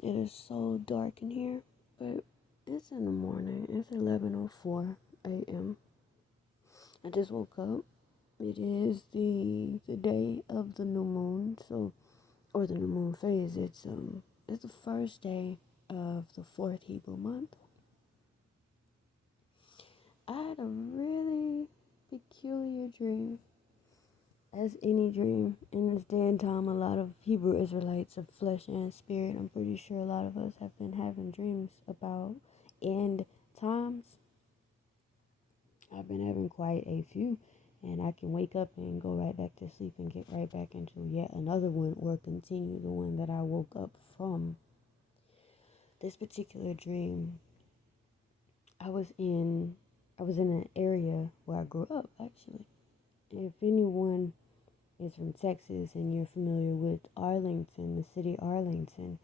It is so dark in here, but it's in the morning. It's 11:04 a.m. I just woke up. It is the day of the new moon, or the new moon phase. It's the first day of the fourth Hebrew month. I had a really peculiar dream. As any dream in this day and time, a lot of Hebrew Israelites of flesh and spirit, I'm pretty sure a lot of us have been having dreams about end times. I've been having quite a few, and I can wake up and go right back to sleep and get right back into yet another one, or continue the one that I woke up from. This particular dream, I was in I was in an area where I grew up, actually. If anyone is from Texas and you're familiar with Arlington, the city Arlington,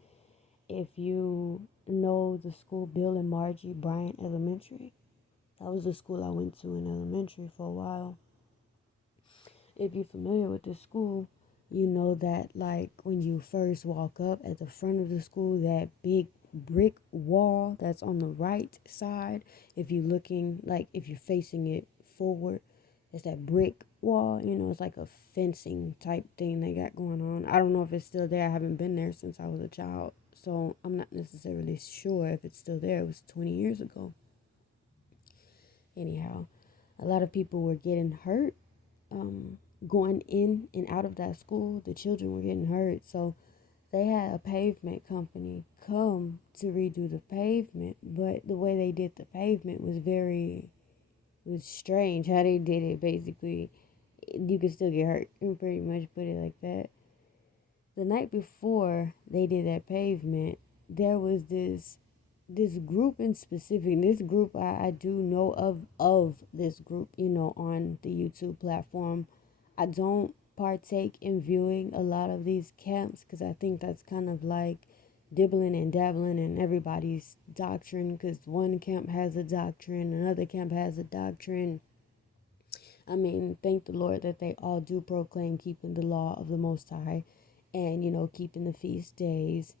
if you know the school Bill and Margie Bryant Elementary, that was the school I went to in elementary for a while. If you're familiar with the school, you know that, like, when you first walk up at the front of the school, that big brick wall that's on the right side, if you're looking, like, if you're facing it forward, it's that brick wall. It's like a fencing type thing they got going on. I don't know if it's still there. I haven't been there since I was a child, so I'm not necessarily sure if it's still there. It was 20 years ago. Anyhow, a lot of people were getting hurt, going in and out of that school. The children were getting hurt, so they had a pavement company come to redo the pavement. But the way they did the pavement was strange. How they did it, basically, you could still get hurt, and pretty much put it like that. The night before they did that pavement, there was this group in specific. This group, I do know of this group, on the YouTube platform. I don't partake in viewing a lot of these camps because I think that's kind of like dibbling and dabbling in everybody's doctrine, because one camp has a doctrine, another camp has a doctrine. I mean, thank the Lord that they all do proclaim keeping the law of the Most High, and, keeping the feast days,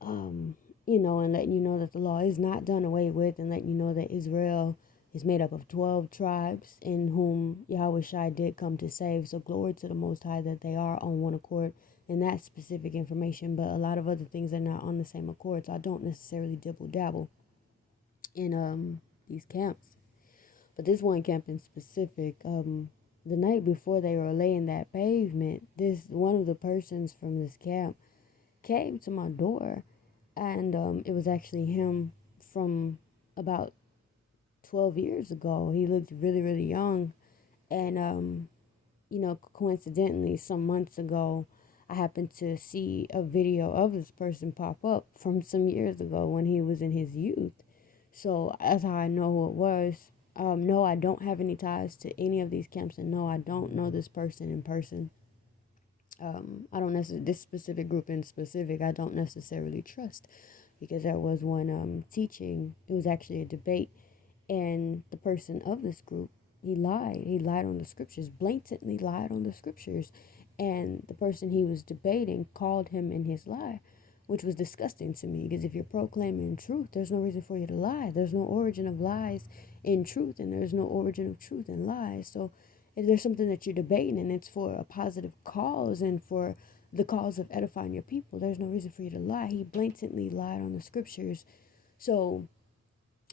and letting you know that the law is not done away with, and letting you know that Israel is made up of 12 tribes in whom yahawashi did come to save. So glory to the Most High that they are on one accord in that specific information, but a lot of other things are not on the same accord. So I don't necessarily dibble dabble in these camps. But this one camp in specific, the night before they were laying that pavement, this one of the persons from this camp came to my door, and it was actually him from about 12 years ago. He looked really, really young, and coincidentally, some months ago, I happened to see a video of this person pop up from some years ago when he was in his youth. So that's how I know who it was. No, I don't have any ties to any of these camps, and no, I don't know this person in person. I don't necessarily, this specific group in specific, I don't necessarily trust, because there was one teaching. It was actually a debate, and the person of this group, he lied. He lied on the scriptures, blatantly lied on the scriptures, and the person he was debating called him in his lie, which was disgusting to me, because if you're proclaiming truth, there's no reason for you to lie. There's no origin of lies in truth, and there's no origin of truth in lies. So if there's something that you're debating and it's for a positive cause and for the cause of edifying your people, there's no reason for you to lie. He blatantly lied on the scriptures. So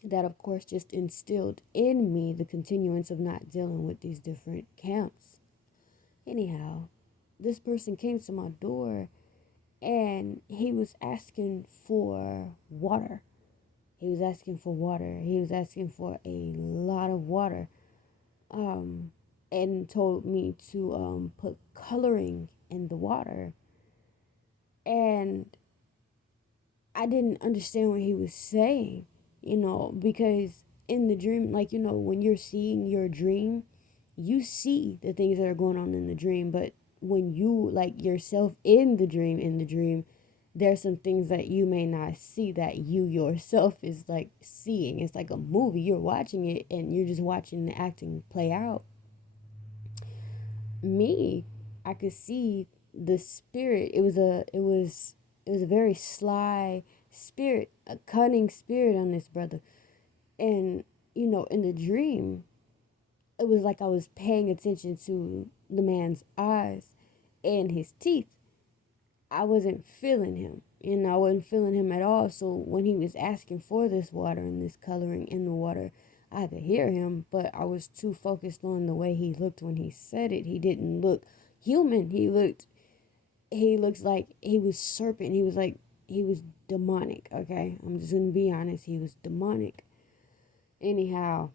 that, of course, just instilled in me the continuance of not dealing with these different camps. Anyhow, this person came to my door, and he was asking for water. He was asking for water. He was asking for a lot of water. And told me to put coloring in the water. And I didn't understand what he was saying, because in the dream, like, when you're seeing your dream, you see the things that are going on in the dream. But when you, like, yourself in the dream, there's some things that you may not see that you yourself is, like, seeing. It's like a movie. You're watching it, and you're just watching the acting play out. I could see the spirit. It was It was a very sly spirit, a cunning spirit on this brother. And, in the dream, it was like I was paying attention to the man's eyes and his teeth. I wasn't feeling him. I wasn't feeling him at all. So when he was asking for this water and this coloring in the water, I could hear him, but I was too focused on the way he looked when he said it. He didn't look human. He looks like he was serpent. He was demonic, okay? I'm just gonna be honest. He was demonic. Anyhow,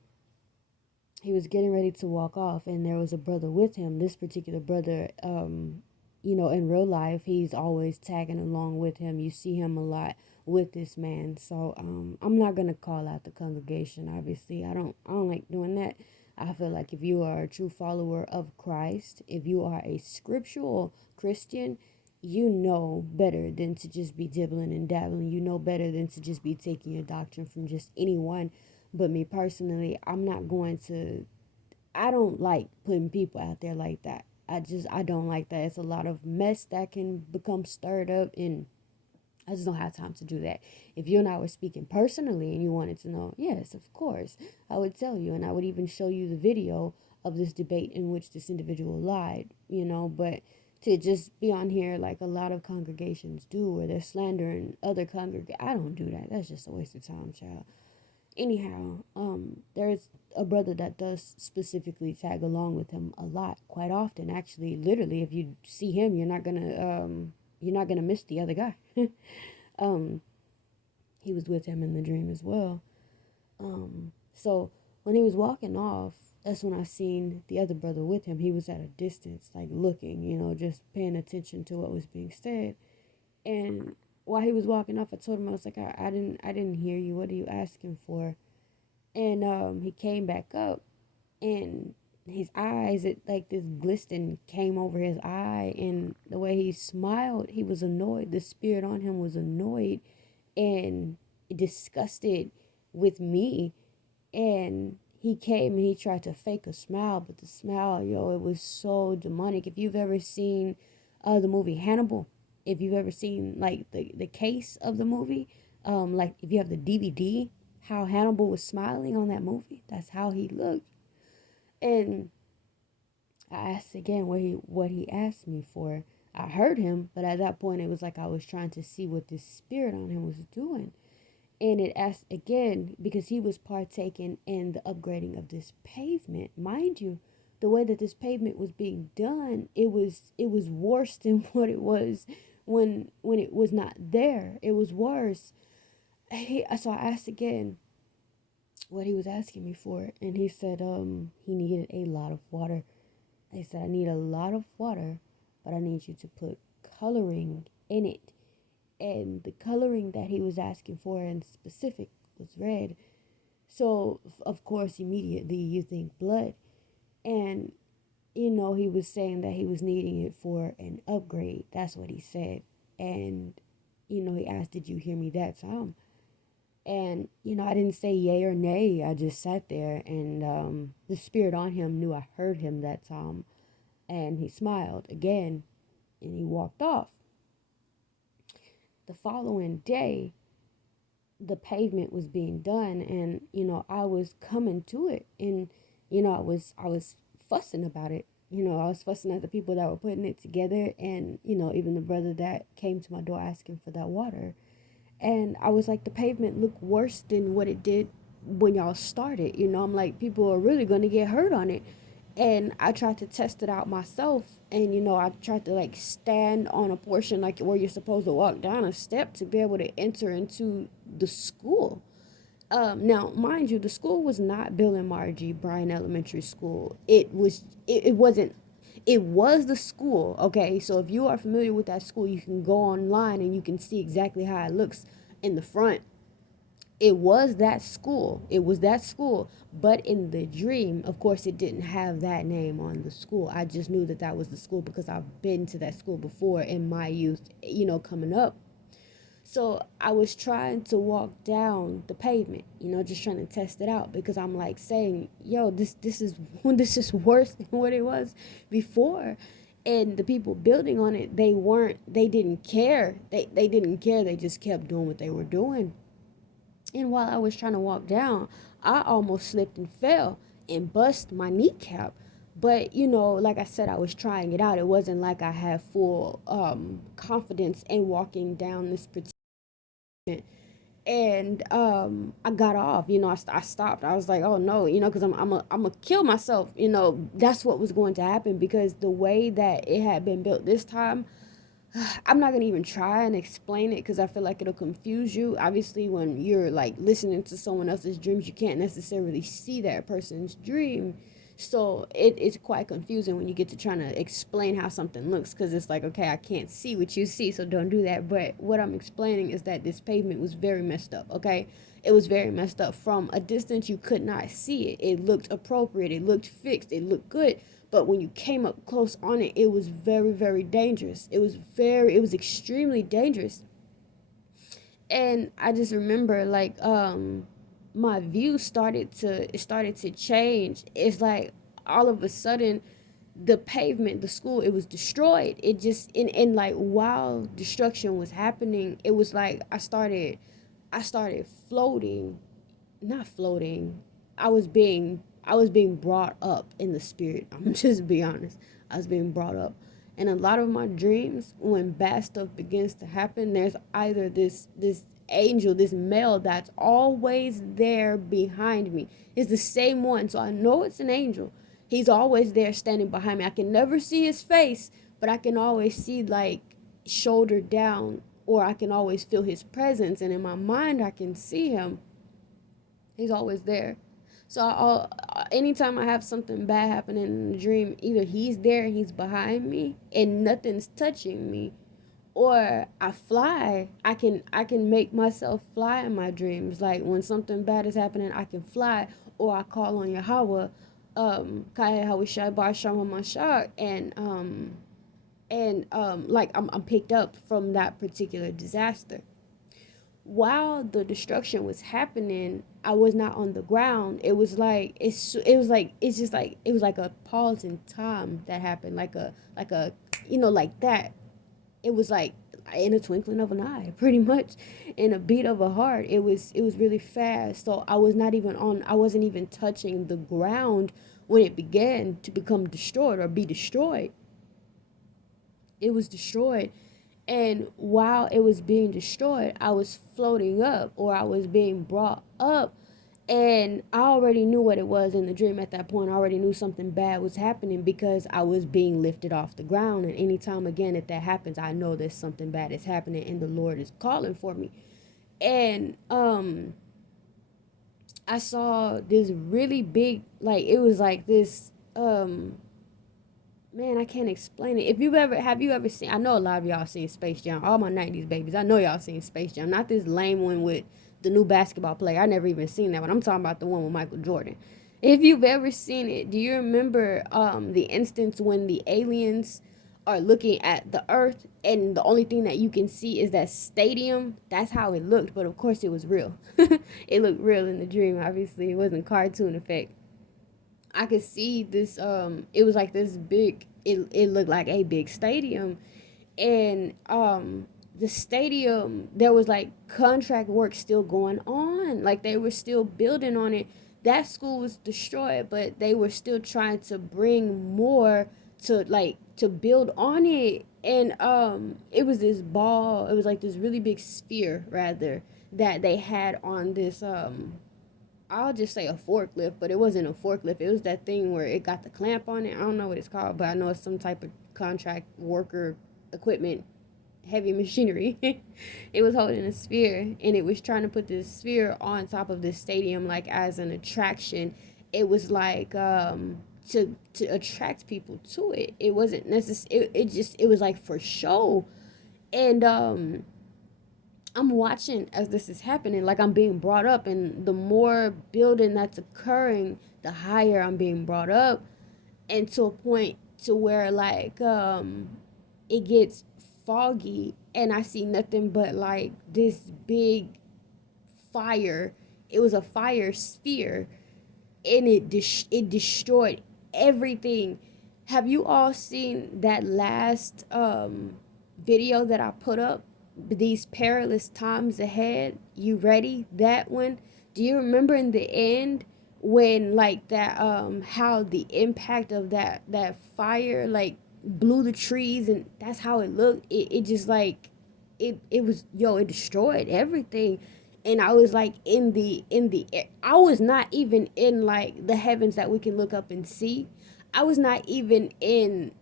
he was getting ready to walk off, and there was a brother with him. This particular brother, in real life, he's always tagging along with him. You see him a lot with this man. So I'm not gonna call out the congregation. Obviously, I don't like doing that. I feel like if you are a true follower of Christ, if you are a scriptural Christian, you know better than to just be dibbling and dabbling. You know better than to just be taking your doctrine from just anyone. But me personally, I don't like putting people out there like that. I don't like that. It's a lot of mess that can become stirred up, and I just don't have time to do that. If you and I were speaking personally and you wanted to know, yes, of course, I would tell you, and I would even show you the video of this debate in which this individual lied, but to just be on here like a lot of congregations do, where they're slandering other congregations, I don't do that. That's just a waste of time, child. Anyhow, there's a brother that does specifically tag along with him a lot, quite often. Actually, literally, if you see him, you're not gonna miss the other guy. um, he was with him in the dream as well. So when he was walking off, that's when I seen the other brother with him. He was at a distance, like looking, just paying attention to what was being said. And while he was walking off, I told him, I was like, I didn't hear you. What are you asking for? And he came back up, and his eyes, like this glisten came over his eye, and the way he smiled, he was annoyed. The spirit on him was annoyed and disgusted with me. And he came and he tried to fake a smile, but the smile, it was so demonic. If you've ever seen the movie Hannibal, if you've ever seen like the case of the movie, like if you have the DVD, how Hannibal was smiling on that movie, that's how he looked. And I asked again what he asked me for. I heard him, but at that point it was like I was trying to see what this spirit on him was doing. And it asked again because he was partaking in the upgrading of this pavement. Mind you, the way that this pavement was being done, it was worse than what it was when it was not there. It was worse. So I asked again what he was asking me for, and he said he needed a lot of water. He said, I need a lot of water, but I need you to put coloring in it. And the coloring that he was asking for in specific was red. So, of course, immediately you think blood. And, he was saying that he was needing it for an upgrade. That's what he said. And, he asked, did you hear me that time? And, I didn't say yay or nay. I just sat there, and the spirit on him knew I heard him that time. And he smiled again, and he walked off. The following day, the pavement was being done, and I was coming to it, and I was fussing about it. I was fussing at the people that were putting it together, and even the brother that came to my door asking for that water. And I was like, the pavement looked worse than what it did when y'all started. I'm like, people are really going to get hurt on it. And I tried to test it out myself, and I tried to like stand on a portion like where you're supposed to walk down a step to be able to enter into the school. Now, mind you, the school was not Bill and Margie Bryan Elementary School. It wasn't. It was the school, okay? So if you are familiar with that school, you can go online and you can see exactly how it looks in the front. It was that school. It was that school. But in the dream, of course, it didn't have that name on the school. I just knew that that was the school because I've been to that school before in my youth, coming up. So I was trying to walk down the pavement, just trying to test it out because I'm like saying, yo, this is worse than what it was before. And the people building on it, they didn't care. They didn't care. They just kept doing what they were doing. And while I was trying to walk down, I almost slipped and fell and bust my kneecap. But like I said, I was trying it out. It wasn't like I had full confidence in walking down this particular. And I got off. I stopped. I was like, oh no, because I'm a kill myself. That's what was going to happen, because the way that it had been built this time, I'm not gonna even try and explain it because I feel like it'll confuse you. Obviously, when you're like listening to someone else's dreams, you can't necessarily see that person's dream. So it's quite confusing when you get to trying to explain how something looks, because it's like, okay, I can't see what you see, so don't do that. But what I'm explaining is that this pavement was very messed up, okay? It was very messed up. From a distance, you could not see it. It looked appropriate. It looked fixed. It looked good. But when you came up close on it, it was very, very dangerous. It was extremely dangerous. And I just remember like my view started to change. It's like all of a sudden the pavement, the school, it was destroyed. It just in like while destruction was happening, it was like I started floating, not floating. I was being brought up in the spirit. I'm just be honest. I was being brought up. And a lot of my dreams, when bad stuff begins to happen, there's either this angel, this male that's always there behind me. It's the same one. So I know it's an angel. He's always there standing behind me. I can never see his face, but I can always see like shoulder down, or I can always feel his presence, and in my mind I can see him. He's always there. So anytime I have something bad happening in the dream, either he's there and he's behind me and nothing's touching me, or I fly. I can make myself fly in my dreams. Like when something bad is happening, I can fly, or I call on Yahweh, kayaYasharaal, balashamar, and like I'm picked up from that particular disaster. While the destruction was happening, I was not on the ground. It's just like it was like a pause in time that happened, like a like that. It was like in a twinkling of an eye, pretty much, in a beat of a heart. It was really fast. So I wasn't even touching the ground when it began to become destroyed or be destroyed. It was destroyed. And while it was being destroyed, I was floating up, or I was being brought up. And I already knew what it was in the dream at that point. I already knew something bad was happening because I was being lifted off the ground. And anytime again that happens, I know that something bad is happening and the Lord is calling for me. And I saw this really big, like it was like this man, I can't explain it. Have you ever seen, I know a lot of y'all seen Space Jam, all my 90s babies, I know y'all seen Space Jam, not this lame one with the new basketball player. I never even seen that one. I'm talking about the one with Michael Jordan. If you've ever seen it, do you remember the instance when the aliens are looking at the earth and the only thing that you can see is that stadium? That's how it looked, but of course it was real. It looked real in the dream. Obviously it wasn't cartoon effect. I could see this it was like this big, it looked like a big stadium. And the stadium, there was like contract work still going on, like they were still building on it. That school was destroyed, but they were still trying to bring more to build on it. And it was this ball, it was like this really big sphere rather, that they had on this I'll just say a forklift, but it wasn't a forklift. It was that thing where it got the clamp on it. I don't know what it's called, but I know it's some type of contract worker equipment, heavy machinery. It was holding a sphere, and it was trying to put this sphere on top of this stadium, like as an attraction. It was like to attract people to it. It wasn't necessary. It was like for show. And I'm watching as this is happening, like I'm being brought up, and the more building that's occurring, the higher I'm being brought up, and to a point to where like it gets foggy, and I see nothing but like this big fire. It was a fire sphere, and it destroyed everything. Have you all seen that last video that I put up? These perilous times ahead. You ready? That one. Do you remember in the end when like that how the impact of that fire like blew the trees, and that's how it looked. It just like it was, it destroyed everything. And I was like in the I was not even in like the heavens that we can look up and see. I was not even in,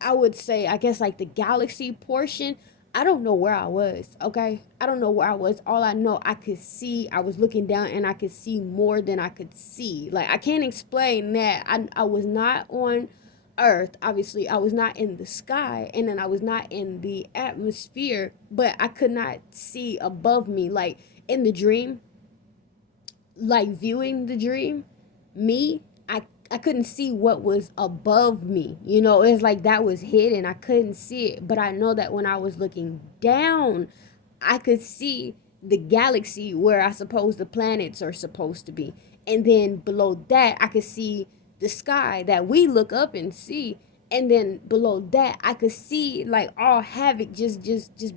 I would say, I guess like the galaxy portion. I don't know where I was, okay? I don't know where I was. All I know, I could see, I was looking down and I could see more than I could see. Like, I can't explain that. I was not on Earth, obviously. I was not in the sky, and then I was not in the atmosphere, but I could not see above me. Like, in the dream, like viewing the dream, me, I couldn't see what was above me. It's like that was hidden. I couldn't see it. But I know that when I was looking down, I could see the galaxy where I suppose the planets are supposed to be. And then below that, I could see the sky that we look up and see. And then below that, I could see like all havoc just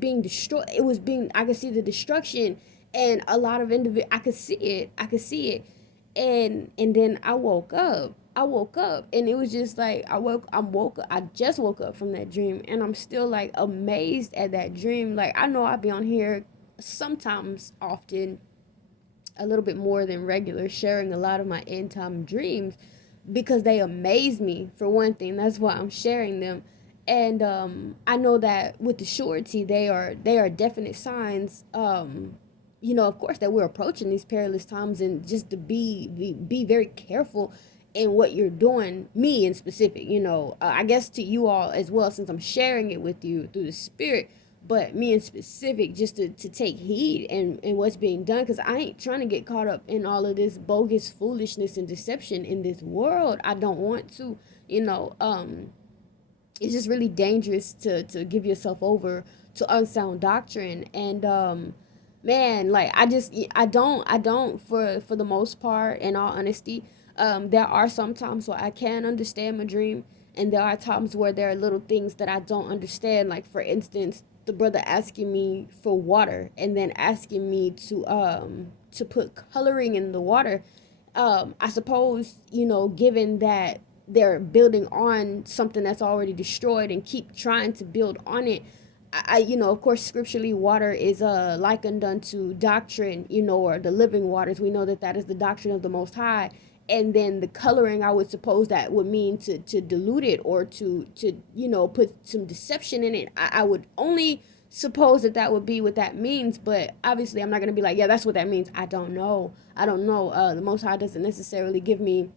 being destroyed. It was being, I could see the destruction, and a lot of individuals, I could see it. I could see it. And then I woke up. And it was just like I just woke up from that dream, and I'm still like amazed at that dream. Like, I know I'll be on here sometimes, often, a little bit more than regular, sharing a lot of my end time dreams, because they amaze me, for one thing. That's why I'm sharing them. And I know that with the surety, they are definite signs, of course, that we're approaching these perilous times, and just to be very careful in what you're doing. Me in specific, I guess to you all as well, since I'm sharing it with you through the spirit. But me in specific, just to take heed and what's being done, because I ain't trying to get caught up in all of this bogus foolishness and deception in this world. I don't want to, it's just really dangerous to give yourself over to unsound doctrine. And man, like, I don't for the most part, in all honesty. There are some times where I can understand my dream, and there are times where there are little things that I don't understand. Like, for instance, the brother asking me for water, and then asking me to put coloring in the water. I suppose, given that they're building on something that's already destroyed and keep trying to build on it. Of course, scripturally, water is likened unto doctrine, or the living waters. We know that that is the doctrine of the Most High. And then the coloring, I would suppose that would mean to dilute it, or to put some deception in it. I would only suppose that that would be what that means. But obviously, I'm not going to be like, yeah, that's what that means. I don't know. The Most High doesn't necessarily give me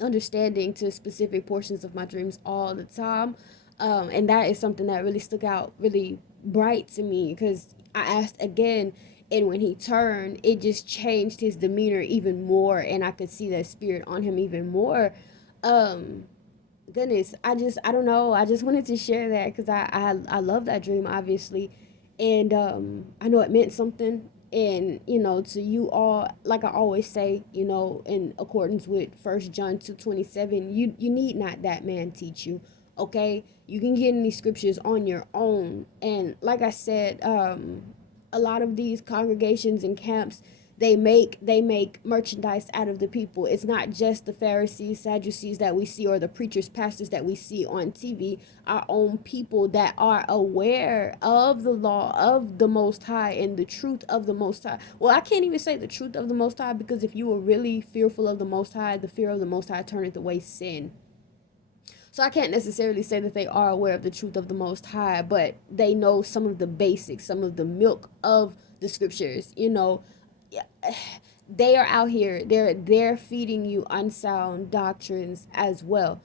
understanding to specific portions of my dreams all the time. And that is something that really stuck out really bright to me, because I asked again, and when he turned, it just changed his demeanor even more, and I could see that spirit on him even more. um Goodness, I don't know, I just wanted to share that, because I love that dream, obviously. And I know it meant something. And to you all, like I always say, in accordance with 1 John 2:27, you need not that man teach you. Okay, you can get in these scriptures on your own. And like I said, a lot of these congregations and camps, they make merchandise out of the people. It's not just the Pharisees, Sadducees that we see, or the preachers, pastors that we see on TV. Our own people that are aware of the law of the Most High and the truth of the Most High. Well, I can't even say the truth of the Most High, because if you were really fearful of the Most High, the fear of the Most High turneth away sin. So I can't necessarily say that they are aware of the truth of the Most High, but they know some of the basics, some of the milk of the scriptures. They are out here. They're feeding you unsound doctrines as well.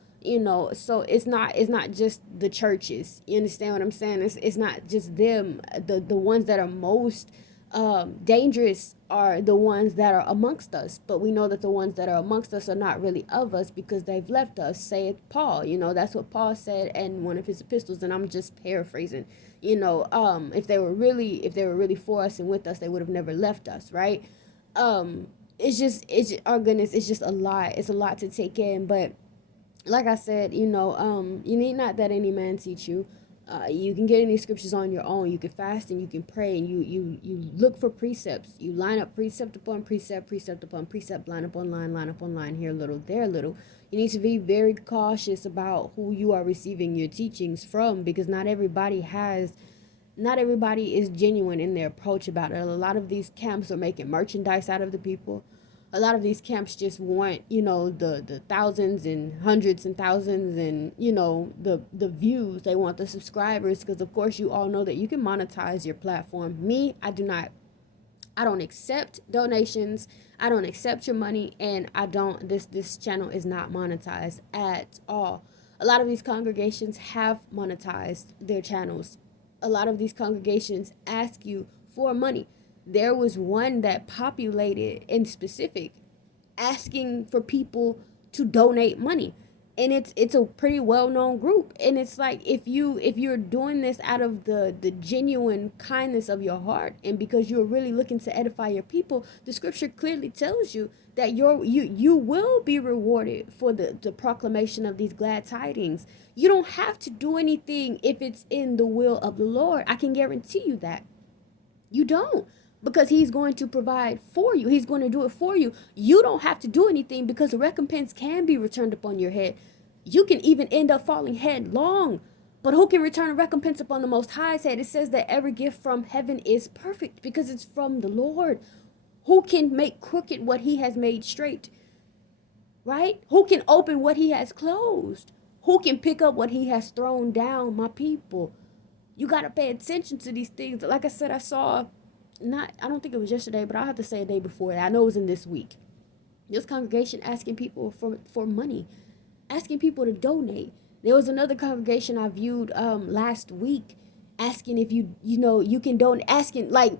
So it's not just the churches. You understand what I'm saying? It's not just them. The ones that are most dangerous are the ones that are amongst us. But we know that the ones that are amongst us are not really of us, because they've left us, saith Paul. That's what Paul said in one of his epistles, and I'm just paraphrasing. If they were really for us and with us, they would have never left us, right? It's just, oh goodness, it's just a lot. It's a lot to take in. But like I said, you need not that any man teach you. You can get any scriptures on your own. You can fast and you can pray, and you look for precepts. You line up precept upon precept, precept upon precept, line upon line, here a little, there a little. You need to be very cautious about who you are receiving your teachings from, because not everybody is genuine in their approach about it. A lot of these camps are making merchandise out of the people. A lot of these camps just want, the thousands and hundreds and thousands, and, the views. They want the subscribers, because of course you all know that you can monetize your platform. Me, I do not. I don't accept donations. I don't accept your money, and I don't. This channel is not monetized at all. A lot of these congregations have monetized their channels. A lot of these congregations ask you for money. There was one that populated in specific asking for people to donate money, and it's a pretty well-known group. And it's like, if you're doing this out of the genuine kindness of your heart, and because you're really looking to edify your people, the scripture clearly tells you that you will be rewarded for the proclamation of these glad tidings. You don't have to do anything if it's in the will of the Lord. I can guarantee you that you don't, because he's going to provide for you. He's going to do it for you. You don't have to do anything, because the recompense can be returned upon your head. You can even end up falling headlong. But who can return a recompense upon the Most High's head? It says that every gift from heaven is perfect, because it's from the Lord. Who can make crooked what he has made straight? Right? Who can open what he has closed? Who can pick up what he has thrown down, my people? You got to pay attention to these things. Like I said, I don't think it was yesterday, but I'll have to say a day before that. I know it was in this week. This congregation asking people for money, asking people to donate. There was another congregation I viewed last week asking if you can donate, asking, like,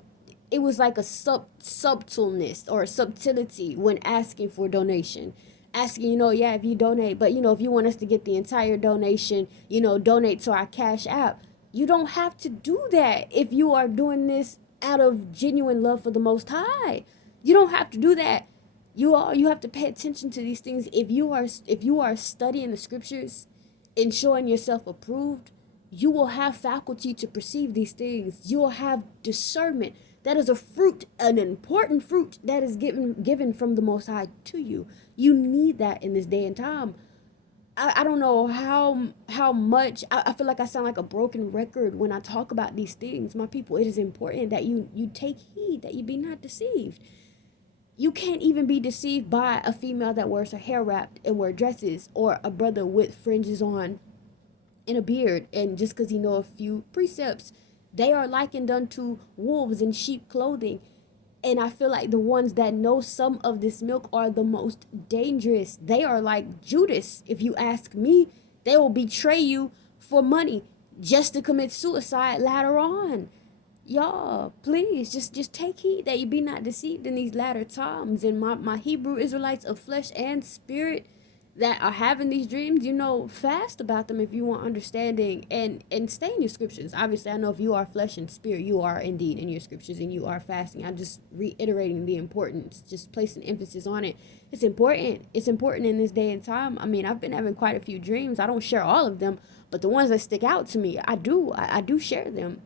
it was like a subtleness or a subtlety when asking for donation. Asking, yeah, if you donate, but if you want us to get the entire donation, donate to our Cash App. You don't have to do that if you are doing this out of genuine love for the Most High. You don't have to do that. You have to pay attention to these things. If you are studying the scriptures and showing yourself approved, you will have faculty to perceive these things. You will have discernment. That is a fruit, an important fruit that is given from the Most High to you. You need that in this day and time. I don't know how much I feel like I sound like a broken record when I talk about these things. My people, it is important that you take heed, that you be not deceived. You can't even be deceived by a female that wears her hair wrapped and wear dresses, or a brother with fringes on and a beard, and just because he know a few precepts, they are likened unto wolves in sheep clothing. And I feel like the ones that know some of this milk are the most dangerous. They are like Judas, if you ask me. They will betray you for money just to commit suicide later on. Y'all, please, just take heed that you be not deceived in these latter times. And my Hebrew Israelites of flesh and spirit that are having these dreams, fast about them if you want understanding, and stay in your scriptures. Obviously, I know if you are flesh and spirit, you are indeed in your scriptures and you are fasting. I'm just reiterating the importance, just placing emphasis on it. It's important. It's important in this day and time. I mean, I've been having quite a few dreams. I don't share all of them, but the ones that stick out to me, I do share them.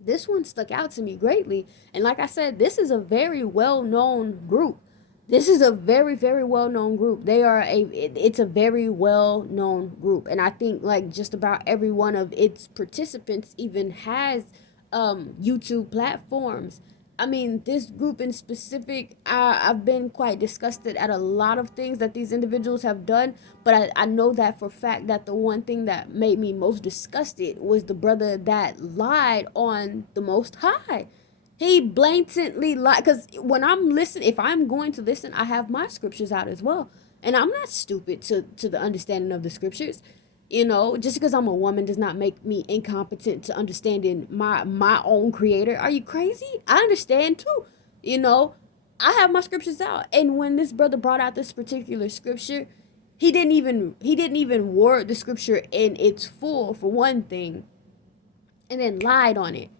This one stuck out to me greatly. And like I said, this is a very well-known group. This is a very, very well-known group. It's a very well-known group. And I think like just about every one of its participants even has YouTube platforms. I mean, this group in specific, I've been quite disgusted at a lot of things that these individuals have done. But I know that for a fact that the one thing that made me most disgusted was the brother that lied on the Most High. He blatantly lied. Because when I'm listening, if I'm going to listen, I have my scriptures out as well. And I'm not stupid to the understanding of the scriptures. Just because I'm a woman does not make me incompetent to understanding my own creator. Are you crazy? I understand too. I have my scriptures out. And when this brother brought out this particular scripture, he didn't even word the scripture in its full, for one thing, and then lied on it.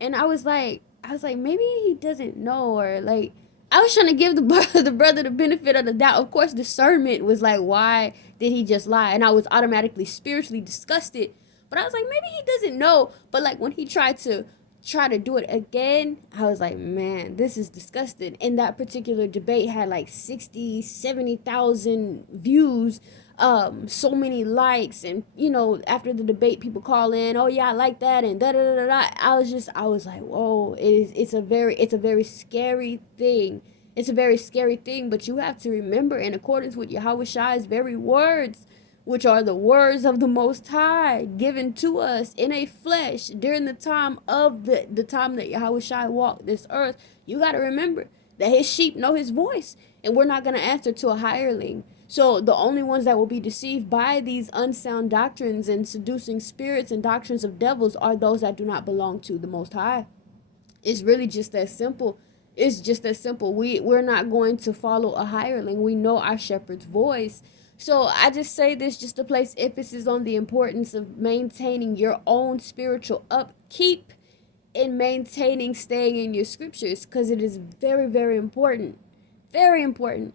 And I was like, maybe he doesn't know, or like, I was trying to give the brother the benefit of the doubt. Of course, discernment was like, why did he just lie? And I was automatically spiritually disgusted. But I was like, maybe he doesn't know. But like when he tried to do it again, I was like, man, this is disgusting. And that particular debate had like 60, 70,000 views, so many likes. And, after the debate, people call in, oh yeah, I like that, and da da da da. I was like, whoa, it's a very scary thing. It's a very scary thing, but you have to remember, in accordance with Yahweh very words, which are the words of the Most High, given to us in a flesh during the time of the time that Yahweh walked this earth. You got to remember that his sheep know his voice, and we're not going to answer to a hireling. So the only ones that will be deceived by these unsound doctrines and seducing spirits and doctrines of devils are those that do not belong to the Most High. It's really just that simple. It's just that simple. We're not going to follow a hireling. We know our shepherd's voice. So I just say this just to place emphasis on the importance of maintaining your own spiritual upkeep and maintaining staying in your scriptures, because it is very, very important. Very important.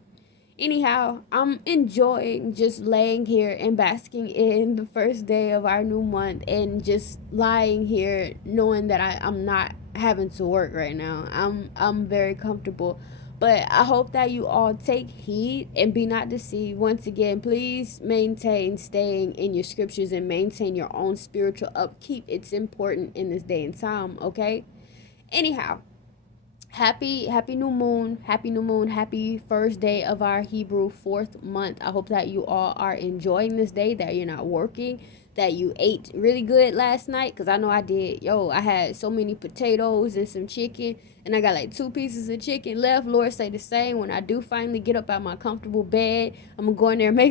Anyhow, I'm enjoying just laying here and basking in the first day of our new month and just lying here knowing that I'm not having to work right now. I'm very comfortable. But I hope that you all take heed and be not deceived. Once again, please maintain staying in your scriptures and maintain your own spiritual upkeep. It's important in this day and time, okay? Anyhow, happy new moon, happy first day of our Hebrew 4th month. I hope that you all are enjoying this day, that you're not working, that you ate really good last night, because I know I did. I had so many potatoes and some chicken, and I got like 2 pieces of chicken left. Lord say the same. When I do finally get up out my comfortable bed, I'm gonna go in there and make